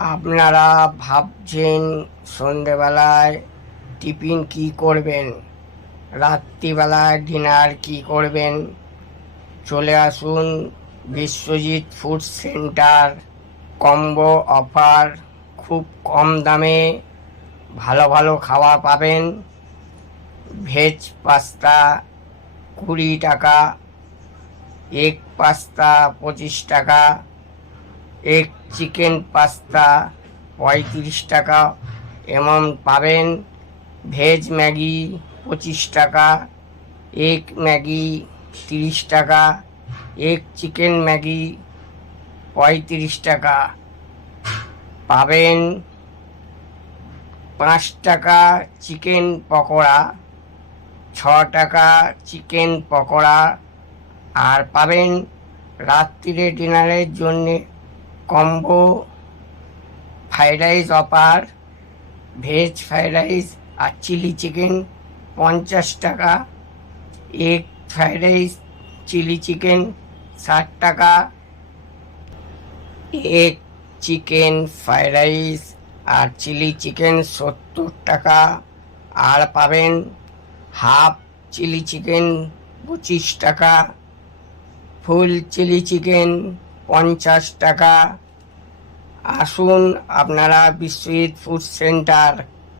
আপনারা ভাবছেন সন্ধেবেলায় টিফিন কি করবেন, রাত্রিবেলায় ডিনার কি করবেন। চলে আসুন Biswajit food centre. Combo offer, খুব কম দামে ভালো ভালো খাবার পাবেন। ভেজ পাস্তা 20 টাকা, এগ পাস্তা 25 টাকা, এগ চিকেন পাস্তা 35 টাকা এমন পাবেন। ভেজ ম্যাগি 25 টাকা, এগ ম্যাগি 30 টাকা, এগ চিকেন ম্যাগি 35 টাকা পাবেন। 5 টাকা চিকেন পকোড়া, 6 টাকা চিকেন পকোড়া। আর পাবেন রাত্রিরে ডিনারের জন্যে combo fried rice offer. Veg fried rice আর চিলি চিকেন 50 টাকা, egg fried rice chilli chicken 60 টাকা, এগ চিকেন ফ্রাইড রাইস আর চিলি চিকেন 70 টাকা। আর পাবেন হাফ চিলি চিকেন 25 টাকা, ফুল চিলি চিকেন 50 টাকা। আসুন আপনারা বিশ্বজিৎ ফুড সেন্টার